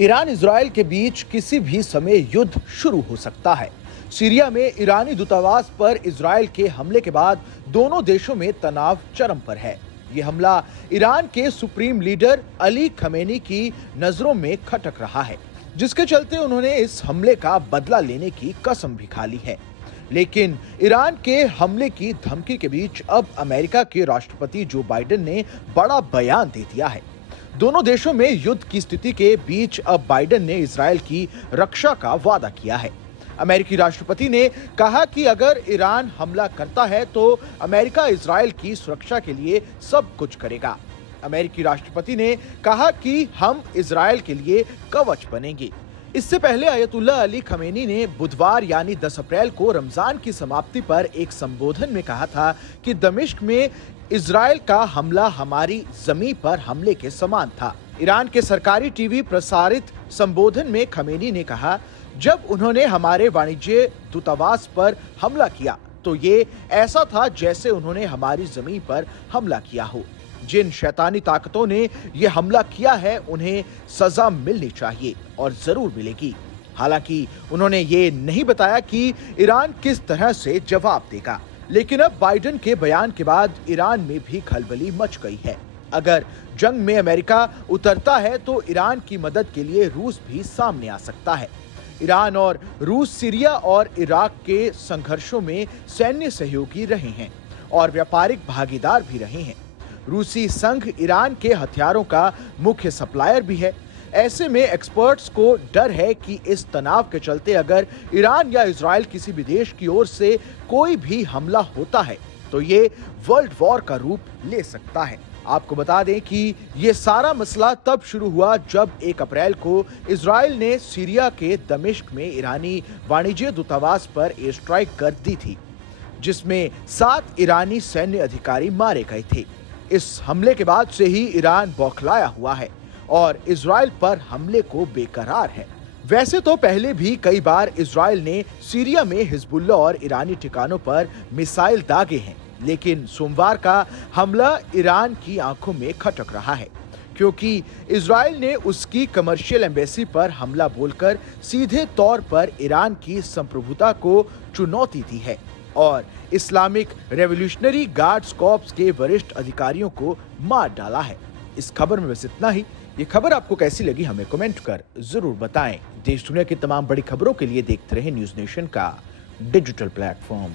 Iran Israel के बीच किसी भी समय युद्ध शुरू हो सकता है। सीरिया में ईरानी दूतावास पर इजराइल के हमले के बाद दोनों देशों में तनाव चरम पर है। यह हमला ईरान के सुप्रीम लीडर अली खमेनी की नजरों में खटक रहा है, जिसके चलते उन्होंने इस हमले का बदला लेने की कसम भी खा ली है। लेकिन ईरान के हमले की धमकी के बीच अब अमेरिका के राष्ट्रपति जो बाइडेन ने बड़ा बयान दे दिया है। दोनों देशों में युद्ध की स्थिति के बीच अब बाइडेन ने इजराइल की रक्षा का वादा किया है। अमेरिकी राष्ट्रपति ने कहा कि अगर ईरान हमला करता है तो अमेरिका इजराइल की सुरक्षा के लिए सब कुछ करेगा। अमेरिकी राष्ट्रपति ने कहा कि हम इजराइल के लिए कवच बनेंगे। इससे पहले अयतुल्ला अली खमेनी ने बुधवार यानी 10 अप्रैल को रमजान की समाप्ति पर एक संबोधन में कहा था कि दमिश्क में इजराइल का हमला हमारी जमीन पर हमले के समान था। ईरान के सरकारी टीवी प्रसारित संबोधन में खमेनी ने कहा, जब उन्होंने हमारे वाणिज्य दूतावास पर हमला किया तो ये ऐसा था जैसे उन्होंने हमारी जमीन पर हमला किया हो। जिन शैतानी ताकतों ने यह हमला किया है उन्हें सजा मिलनी चाहिए और जरूर मिलेगी। हालांकि उन्होंने ये नहीं बताया कि ईरान किस तरह से जवाब देगा। लेकिन अब बाइडेन के बयान के बाद ईरान में भी खलबली मच गई है। अगर जंग में अमेरिका उतरता है तो ईरान की मदद के लिए रूस भी सामने आ सकता है। ईरान और रूस सीरिया और इराक के संघर्षों में सैन्य सहयोगी रहे हैं और व्यापारिक भागीदार भी रहे हैं। रूसी संघ ईरान के हथियारों का मुख्य सप्लायर भी है। ऐसे में एक्सपर्ट्स को डर है कि इस तनाव के चलते अगर ईरान या इजराइल किसी भी देश की ओर से कोई भी हमला होता है तो ये वर्ल्ड वॉर का रूप ले सकता है। आपको बता दें कि ये सारा मसला तब शुरू हुआ जब 1 अप्रैल को इजराइल ने सीरिया के दमिश्क में ईरानी वाणिज्य दूतावास पर एयर स्ट्राइक कर दी थी, जिसमें 7 ईरानी सैन्य अधिकारी मारे गए थे। इस हमले के बाद से ही ईरान बौखलाया हुआ है और इजराइल पर हमले को बेकरार है। वैसे तो पहले भी कई बार इजराइल ने सीरिया में हिजबुल्लाह और ईरानी ठिकानों पर मिसाइल दागे हैं, लेकिन सोमवार का हमला ईरान की आंखों में खटक रहा है, क्योंकि इजराइल ने उसकी कमर्शियल एम्बेसी पर हमला बोलकर सीधे तौर पर ईरान की संप्रभुता को चुनौती दी है और इस्लामिक रेवोल्यूशनरी गार्ड्स कॉर्प्स के वरिष्ठ अधिकारियों को मार डाला है। इस खबर में बस इतना ही। ये खबर आपको कैसी लगी हमें कमेंट कर जरूर बताएं। देश दुनिया की तमाम बड़ी खबरों के लिए देखते रहें न्यूज़ नेशन का डिजिटल प्लेटफॉर्म।